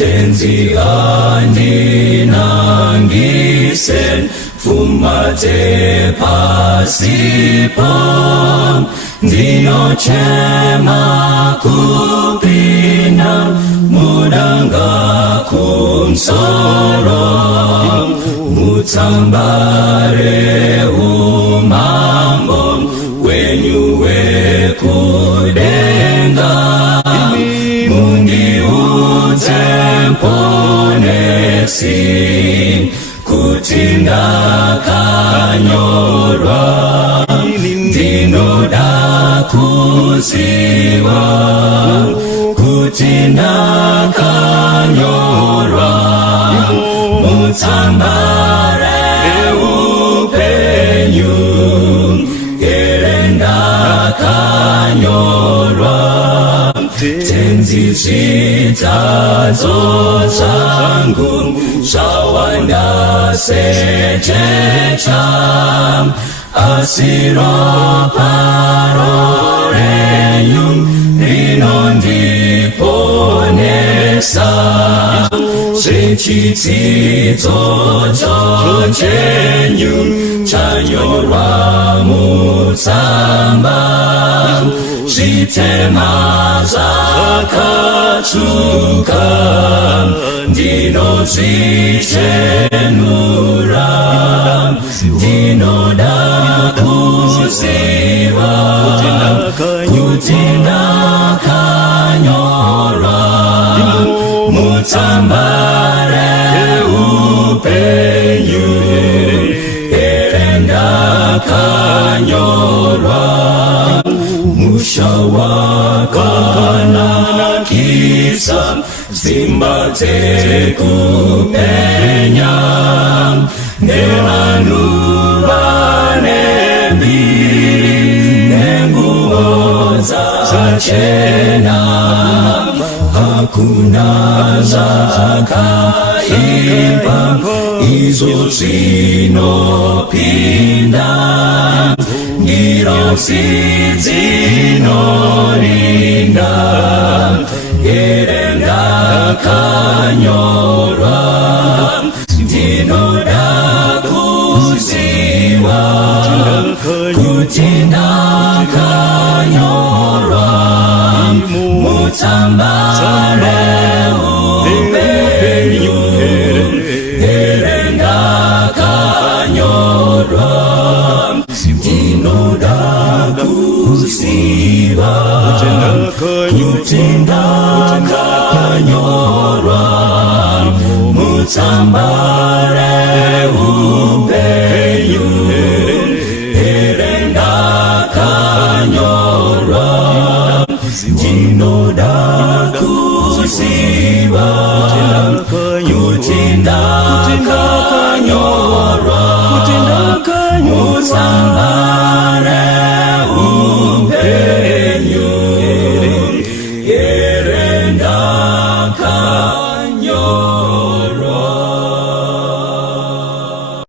tenzi andinangisen fumate pasipam ndinochema kupina mudanga kumsoro mutsambare umambo wenyuwe kudenga mundiudze mponesi kutinda kanyorwa ndinoda kuziva kutinda kanyorwa mutsambare upenyu gerenda kanyorwa tenzi zvitadzo zvangu zvawanda sejecha asi ropa renyu rinondiponesa zvechidzidzo chenyu chanyorwa mutsamba zvitema zvakatsvuka ndinozvichenura ndinoda kuziva kuti ndakanyorwa mutsamba reupenyu erendakanyorwa musha wakanakisa simba dzekupenya nevanhu vanembiri nenguo dzachena hakuna zvakaipa izvo zvinopinda ngirosi dzinoringa erenga kanyorwa ndinoda kuziva kuti ndakanyorwa mutsamba reupenyu erenga kanyorwa ndinoda kuziva kuti ndakanyorwa mutsamba reupenyu erenga kanyorwa ndinoda kuziva kuti ndakanyorwa mutsamba